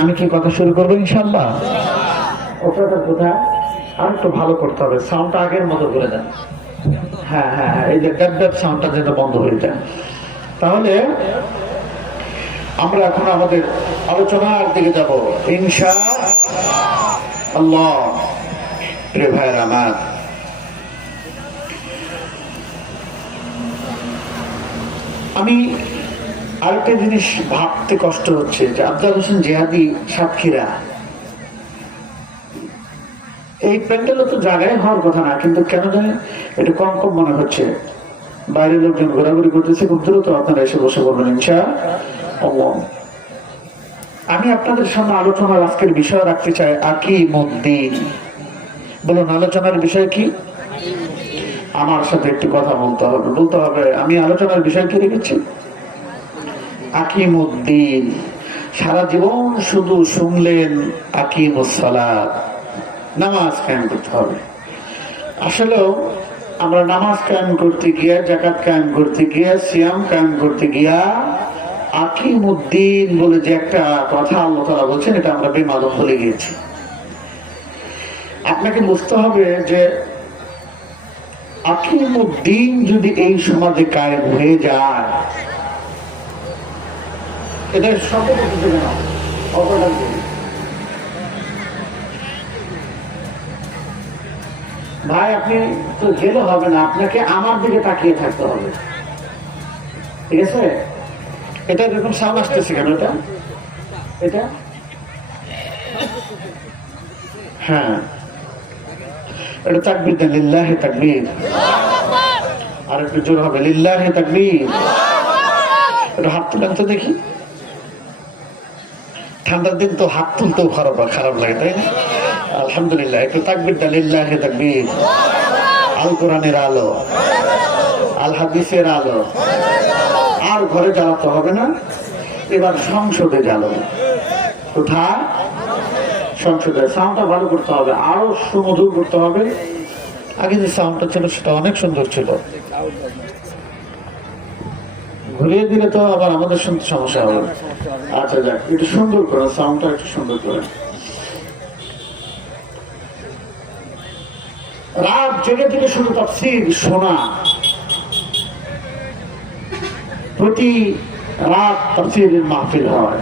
আমি কি কথা শুরু করব ইনশাল্লাহ কোথায় আর একটু ভালো করতে হবে সাউন্ডটা আগের মতো করে দেন। হ্যাঁ হ্যাঁ হ্যাঁ এই যে সাউন্ডটা বন্ধ হয়ে যায়। তাহলে আমরা এখন আমাদের আলোচনার দিকে যাব ইনশা আল্লাহ, প্রিয় ভাইয়ের আমার। আমি আরেকটা জিনিস ভাবতে কষ্ট হচ্ছে, যে আফজাল হোসেন জেহাদি সাতক্ষীরা। এই প্যান্ডেলও তো জায়গায় হওয়ার কথা না, কিন্তু কেন জানি একটু কম কম মনে হচ্ছে। বাইরের লোকজন ঘোরাঘুরি করতেছে, খুব দ্রুত আপনারা এসে বসে বলবেন ইনশা। আমি আপনাদের সামনে আলোচনার আজকের বিষয় রাখতে চাই, আকিমুদ্দিন। বলুন, আলোচনার বিষয় কি? আমার সাথে একটু কথা বলতে হবে বলতে হবে, আমি আলোচনার বিষয় কি রেখেছি? আকিমুদ্দিন সারা জীবন শুধু শুনলেন আকিমুসালাত নামাজ কায়েম করতে হবে। আসলেও আমরা নামাজ কায়েম করতে গিয়া জাকাত কায়েম করতে গিয়া, সিয়াম কায়েম করতে গিয়া আকিমুদ্দিন বলে যে একটা কথা আল্লাহ তালা বলছেন, এটা আমরা বেমালুম ভুলে গিয়েছি। আপনাকে বুঝতে হবে যে আকিমুদ্দিন যদি এই সমাজে কায়েম হয়ে যায় এটা শব্দ করতে দেবে না ভাই, আপনি তো গেলে হবে না আপনাকে আমার দিকে তাকিয়ে থাকতে হবে। ঠিক আছে? এটা এরকম সাউন্ড আসতেছে কেন এটা? এটা? হ্যাঁ। এটা তাকবির লিল্লাহে তাকবীর। আর একটু জোর হবে, লিল্লাহে তাকবীর। একটু হাত তো দেখি। ঠান্ডার দিন তো হাত তুলতেও খারাপ খারাপ লাগে, তাই না? আলহামদুলিল্লাহ, একটু তাকবির দেন লিল্লাহে তাকবীর। আল কোরআনের আলো, আল হাদিসের আলো। আর ঘরে জ্বালাতে হবে না। এবার সংসদে জ্বালো কোথায়? সংসদে। সাউন্ডটা ভালো করতে হবে, আরও সুমধুর করতে হবে। আগে যে সাউন্ডটা ছিল, সেটা অনেক সুন্দর ছিল। ঘুরিয়ে দিলে তো আবার আমাদের শুনতে সমস্যা হবে আচ্ছা যাক, একটু সুন্দর করে সাউন্ডটা একটু সুন্দর করে। রাত জেগে থেকে শুধু তাফসির, শোনা। প্রতি রাত তাফসিরের মাহফিল হয়।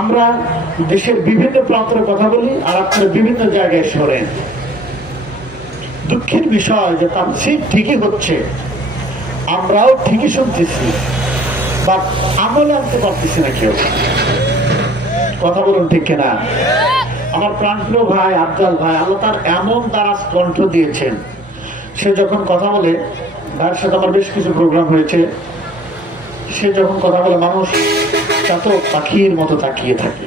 আমরা দেশের বিভিন্ন প্রান্তের কথা বলি, আর আপনারা বিভিন্ন জায়গায় সরেন দুঃখের বিষয় যে তাফসির ঠিকই হচ্ছে। আমরাও ঠিকই শুনতেছি বা আমলে আনতে পারতেছি না কেউ। কথা বলুন ঠিক কিনা? আমার প্রাণপ্রিয় ভাই আফজাল ভাই, আল্লাহ তার এমন দ্বারা কণ্ঠ দিয়েছেন। সে যখন কথা বলে তার সাথে আমার বেশ কিছু প্রোগ্রাম হয়েছে। সে যখন কথা বলে, মানুষ তত পাখির মতো তাকিয়ে থাকে।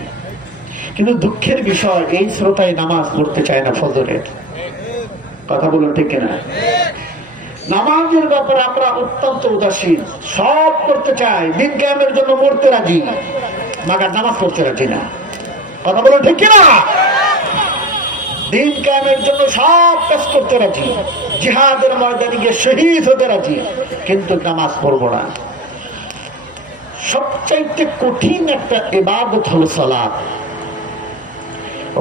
কিন্তু দুঃখের বিষয়, এই শ্রোতায় নামাজ পড়তে চায় না ফজরের। কথা বলুন ঠিক কিনা? নামাজের ব্যাপারে আমরা অত্যন্ত উদাসীন। সব করতে চাই ক্যামের জন্য মরতে রাজি। মাগার নামাজ পড়তে রাজি না। কথা বলুন ঠিক দিন জন্য সব কাজ করতে কিন্তু নামাজ পড়ব না। কঠিন একটা হলো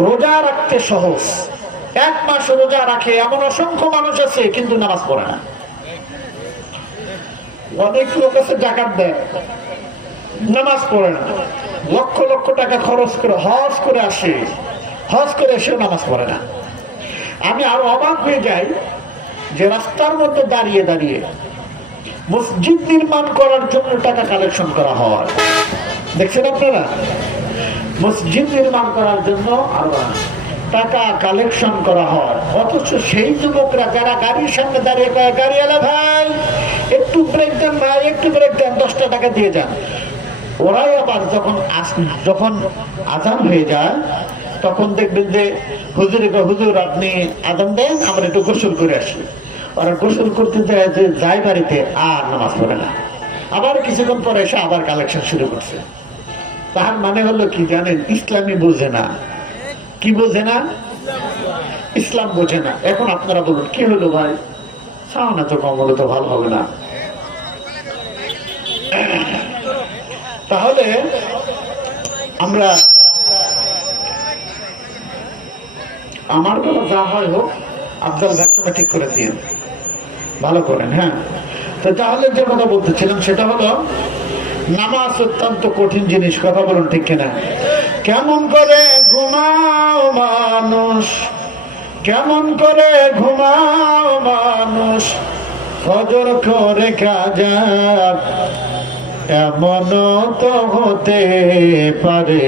রোজা রাখতে সহজ। এক মাস রোজা রাখে, এমন অসংখ্য মানুষ আছে, কিন্তু নামাজ পড়ে না। অনেক লোক আছে জাকাত দেয়। নামাজ পড়ে না। লক্ষ লক্ষ টাকা খরচ করে, হজ করে আসে। হজ করে এসেও নামাজ পড়ে না। আমি আরও অবাক হয়ে যাই যে রাস্তার মধ্যে দাঁড়িয়ে দাঁড়িয়ে মসজিদ নির্মাণ করার জন্য টাকা কালেকশন করা হয়। দেখছেন আপনারা? মসজিদ নির্মাণ করার জন্য টাকা কালেকশন করা হয়। অথচ সেই যুবকরা যারা গাড়ির সামনে দাঁড়িয়ে কয়, গাড়িওয়ালা ভাই একটু ব্রেক দেন ভাই, একটু ব্রেক দেন, দশটা টাকা দিয়ে যান। ওরাই আবার যখন যখন আজান হয়ে যায়, তখন দেখবেন যে হুজুরে হুজুর আপনি আজান দেন, আমরা একটু গোসল করে আসি। ওরা গোসল করতে যায় যে যাই বাড়িতে, আর নামাজ পড়ে না। আবার কিছুক্ষণ পরে এসে আবার কালেকশন শুরু করছে। তার মানে হলো কি জানেন ইসলামী বোঝে না। কি বোঝে না? ইসলাম বোঝে না। এখন আপনারা বলুন, কি হলো ভাই? চাও না তো কম হলে তো ভালো হবে না। তাহলে আমরা আমার কথা যা হয় হোক আফজাল ভ্যাকসিনটা ঠিক করে দিয়ে ভালো করেন হ্যাঁ? তো তাহলে যে কথা বলতেছিলাম, সেটা হলো, নামাজ অত্যন্ত কঠিন জিনিস, কথা বলুন ঠিক কিনা? কেমন করে ঘুমাও মানুষ? কেমন করে ঘুমাও মানুষ? করে কাজা এমন তো হতে পারে,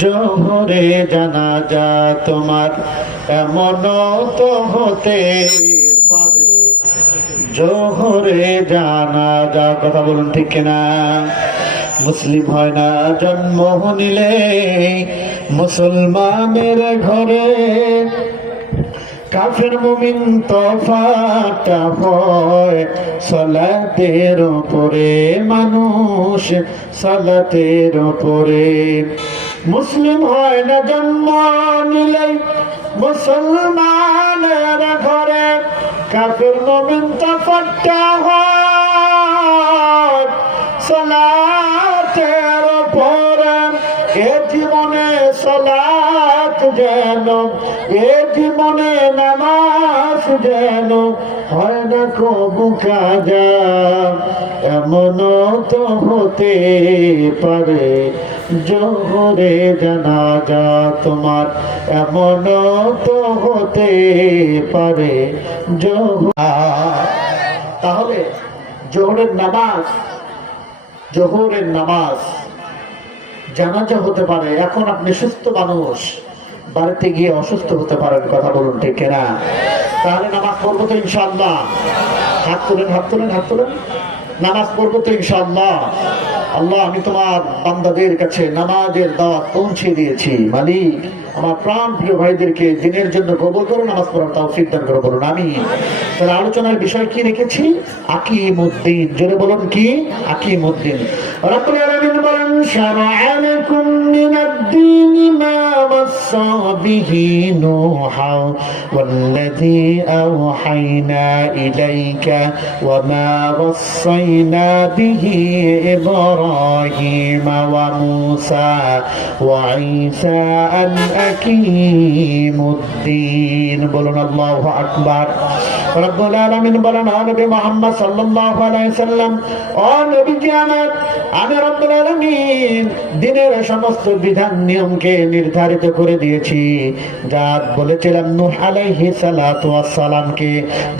জোহরে জানা যা তোমার। এমন তো হতে পারে, জোহরে জানা যা কথা বলুন ঠিক কিনা? মুসলিম হয় না, জন্ম নিলে মুসলমানের ঘরে কাফের মুমিন তফাটা হয়। সলাতের উপরে মানুষ, সলাতের উপরে। মুসলিম হয় না জন্ম নিলে মুসলমানের ঘরে। কাফের মুমিন তফাটা হয়। সলাতের যেন, এ জীবনে নামাজ যেন হয় না কবু কাজা। এমন তো হতে পারে জানা যা তোমার। এমন তো হতে পারে তাহলে জোহরের নামাজ জোহরের নামাজ জানাজা হতে পারে। এখন আপনি সুস্থ মানুষ। বাড়িতে গিয়ে অসুস্থ হতে পারেন, কথা বলুন, ঠিক না তাহলে নামাজ পড়ব তো ইনশাল্লাহ হাত তুলেন হাত তুলেন হাত তুলেন। নামাজ পড়ব তো ইনশাল্লাহ আল্লাহ, আমি তোমার বান্দাদের কাছে নামাজের দাওয়াত পৌঁছে দিয়েছি। মালিক, আমার প্রাণ প্রিয় ভাইদেরকে দিনের জন্য কবল করো নামাজ পড়ার তাও দান করে বলুন আমি তাহলে আলোচনার বিষয় কি রেখেছি? আকিম উদ্দিন জোরে বলুন কি? আকিম উদ্দিন রব্বুল বলেন, শারআ লাকুম মিনাদ-দীন মা ওয়াসা বিহি নূহা ওয়াল্লাযী আওহাইনা ইলাইকা ওয়া মা ওয়াসাইনা বিহি ইব্রাহিম ওয়া মূসা ওয়া ঈসা আন আকিমুদ্দিন বলুন আল্লাহু আকবার রব্বুল আলামিন বলেন ও নবী মুহাম্মদ সাল্লাল্লাহু আলাইহি সাল্লাম ও নবীজি আমার আমি রব্বুল আলামিন দিনের সমস্ত বিধান নিয়মকে নির্ধারিত করে দিয়েছি। যা বলেছিলাম, নূহ আলাইহি সালাতু সালামকে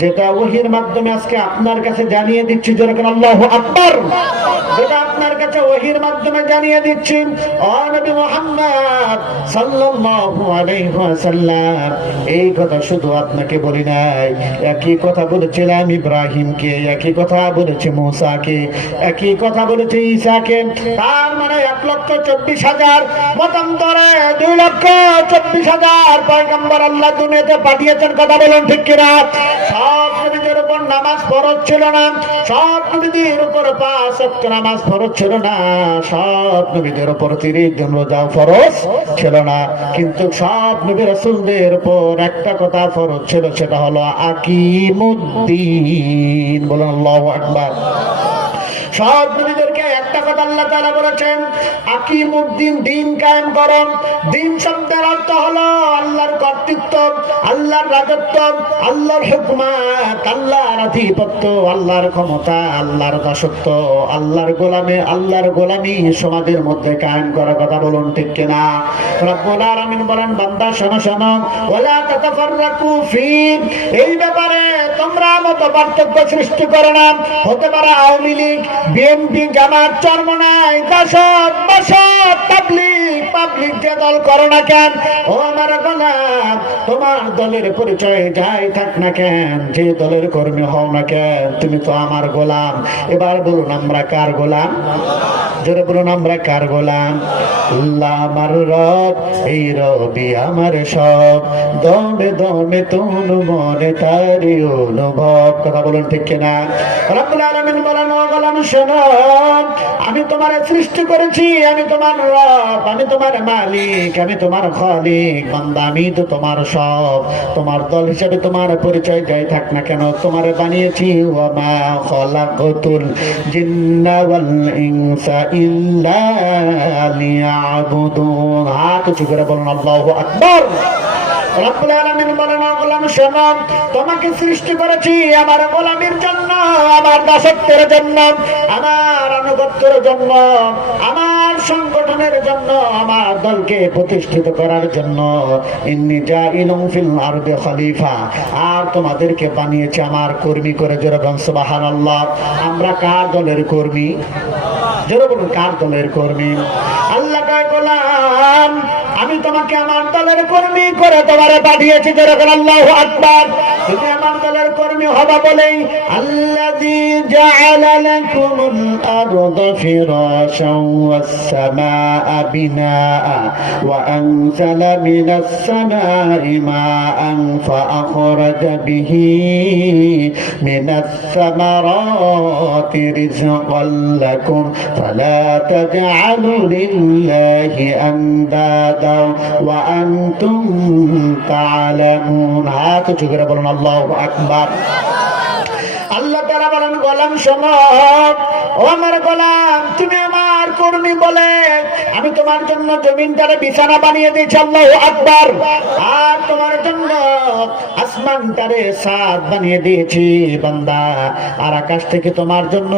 যেটা ওহির মাধ্যমে আজকে আপনার কাছে জানিয়ে দিচ্ছি যেরকম আল্লাহু আকবার। যেটা কাছে ওহির মাধ্যমে জানিয়ে দিচ্ছি এই কথা শুধু আপনাকে বলি নাই। একই কথা বলেছিলাম ইব্রাহিমকে, একই কথা একই কথা তার মানে এক লক্ষ চব্বিশ হাজার, মতান্তরে দুই লক্ষ চব্বিশ হাজার পয়গম্বর আল্লাহ দুনিয়াতে পাঠিয়েছেন, কথা বলুন ঠিক কিনা? সব নবীদের উপর নামাজ ফরজ ছিল না, সব নবীদের উপর পাঁচ নামাজ ফরজ ছিল না। সব নবীদের উপর তিরিশ দিন রোজা ফরজ ছিল না। কিন্তু সব নবী রসুলদের উপর একটা কথা ফরজ ছিল, সেটা হলো আকিমুদ্দিন। বলুন আল্লাহু আকবার। সব নবীদেরকে একটা কথা আল্লাহ তাআলা বলেছেন, আকিমুদ্দিন, দিন কায়েম করুন দিন শব্দের অর্থ হলো আল্লাহর কর্তৃত্ব, আল্লাহর রাজত্ব, আল্লাহর হুকমাত, আল্লাহর আধিপত্য, আল্লাহর ক্ষমতা, আল্লাহর দাসত্ব, আল্লাহর গোলামে, আল্লাহর গোলামি সমাজের মধ্যে কায়েম করার কথা বলুন ঠিক কিনা? রব্বুল আলামিন বলেন, বান্দা, শোনো শোনো ওলা তাতাফাররাকু ফি এই ব্যাপারে তোমরা মত পার্থক্য সৃষ্টি করে না। হতে পারে আওয়ামী লীগ, বিএনপি, জামাত চর্মনায় দশক বসত পাবলিক দল করো না কেন? ও আমার তোমার দলের পরিচয় যাই থাক না কেন? যে দলের কর্মী হও না কেন? তুমি তো আমার গোলাম। এবার বলুন, আমরা কার গোলাম? জোরে বলুন, আমরা কার গোলাম? আমার রব, এই রবি আমার সব। দমে দমে মনে তারি অনুভব। কথা বলুন ঠিক রব্বুল বলেন, ও গোলাম, শোনো, আমি তোমার সৃষ্টি করেছি, আমি তোমার রব, আমি তোমার মালিক, আমি তোমার খালিক, বান্দা, আমি তো তোমার সব। তোমার দল হিসেবে তোমার পরিচয় যাই থাক না কেন, তোমার বানিয়েছি ইল্লা করে বলুন, আল্লাহু আকবার। তোমাকে সৃষ্টি করেছি আমার গোলামির জন্য, আমার দাসত্বের জন্য, আমার আনুগত্যের জন্য, আমার সংগঠনের জন্য, আমার দলকে প্রতিষ্ঠিত করার জন্য। ইন্নি জাইলুম ফিল খলিফা। আর তোমাদেরকে বানিয়েছে আমার কর্মী করে যেরকম সুবহানাল্লাহ। আমরা কার দলের কর্মী? জোরে বলুন, কার দলের কর্মী? আল্লাহ কয়, গোলাম, আমি তোমাকে আমার দলের কর্মী করে তোমারে পাঠিয়েছি যেরকম আল্লাহ আকবার। কর্মী হবা বলেই, আল্লাযী জাআলা লাকুমুল আরদা ফিরাশান ওয়াস সামাআ বিনাআ ওয়া আনজালা মিনাস সামাই মাআন ফাআখরাজা বিহি মিনাস সামারাতি রিজকান লাকুম ফালা তাজআলু লিল্লাহি আন্দাদা ওয়া আনতুম তা'লামুন হাত উঁচু করে বলুন, আল্লাহু আকবার। গোলাম শোনো ও আমার গোলাম, তুমি আমার কর্মী বলে। আমি তোমার জন্য জমিনটারে বিছানা বানিয়ে দিয়েছি, আল্লাহ আকবার। আর তোমার জন্য সাদ বানিয়ে দিয়েছি, বান্দা। আর আকাশ থেকে তোমার জন্য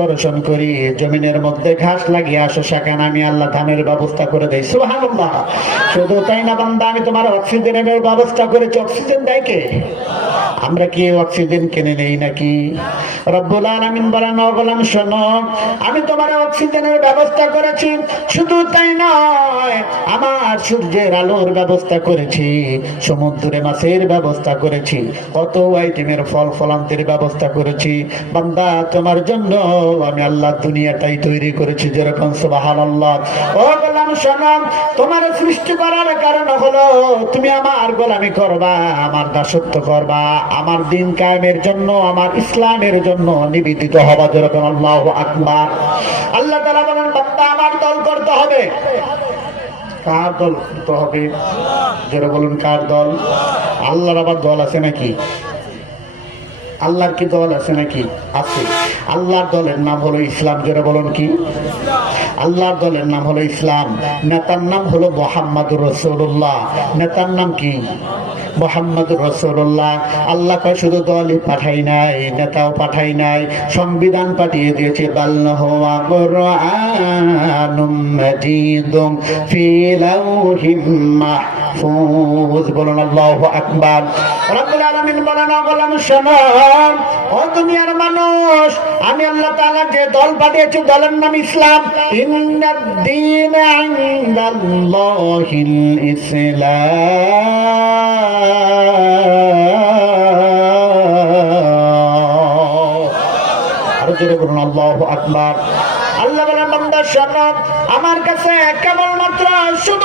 বর্ষণ করি। জমিনের মধ্যে ঘাস লাগিয়ে আসো, সেখানে আমি আল্লাহ ধানের ব্যবস্থা করে দেই। শুধু তাই না, বান্দা, আমি তোমার অক্সিজেনের ব্যবস্থা করেছি। অক্সিজেন দেয় কে? আমরা কি অক্সিজেন কিনে নেই নাকি? আমি তোমার অক্সিজেনের ব্যবস্থা করেছি। শুধু তাই নয়, আমার সূর্যের আলোর ব্যবস্থা করেছি, সমুদ্রে মাছের ব্যবস্থা করেছি, কত আইটেমের ফল ফলান্তের ব্যবস্থা করেছি। বান্দা, তোমার জন্য আমি আল্লাহ দুনিয়াটাই তৈরি করেছি যেরকম সুবহানাল্লাহ। ও গোলাম, শোনো, তোমার সৃষ্টি করার কারণ হলো, তুমি আমার গোলামি করবা, আমার দাসত্ব করবা, আমার দিন কায়েমের জন্য, আমার ইসলামের জন্য নিবেদিত হবা যেরকম আল্লাহ আকবার। আল্লাহ বলেন, বান্দা, আমার দল করতে হবে। কার দল করতে হবে? যেটা বলুন, কার দল? আল্লাহর আবার দল আছে নাকি? আল্লাহর কি দল আছে নাকি? আছে। আল্লাহর দলের নাম হলো ইসলাম যেটা বলুন কি? আল্লাহর দলের নাম হলো ইসলাম। নেতার নাম হলো মোহাম্মদ রসুল্লাহ নেতার নাম কি? মোহাম্মদ রসুল্লাহ আল্লাহ শুধু দল পাঠাই নাই নেতাও পাঠাই নাই সংবিধান পাঠিয়ে দিয়েছে বাল্লাহ বলুন আল্লাহু আকবার। রব্বুল আলামিন ও দুনিয়ার মানুষ, আমি আল্লাহ তাআলা যে দল পাঠিয়েছি, দলের নাম ইসলাম। ইন্নাদ দীন ইনদাল্লাহিল ইসলাম। আরও জোরে বলুন, আল্লাহু আকবার। আল্লাহ বলেন, বান্দা, শোনো। আমার কাছে কেবলমাত্র শুধু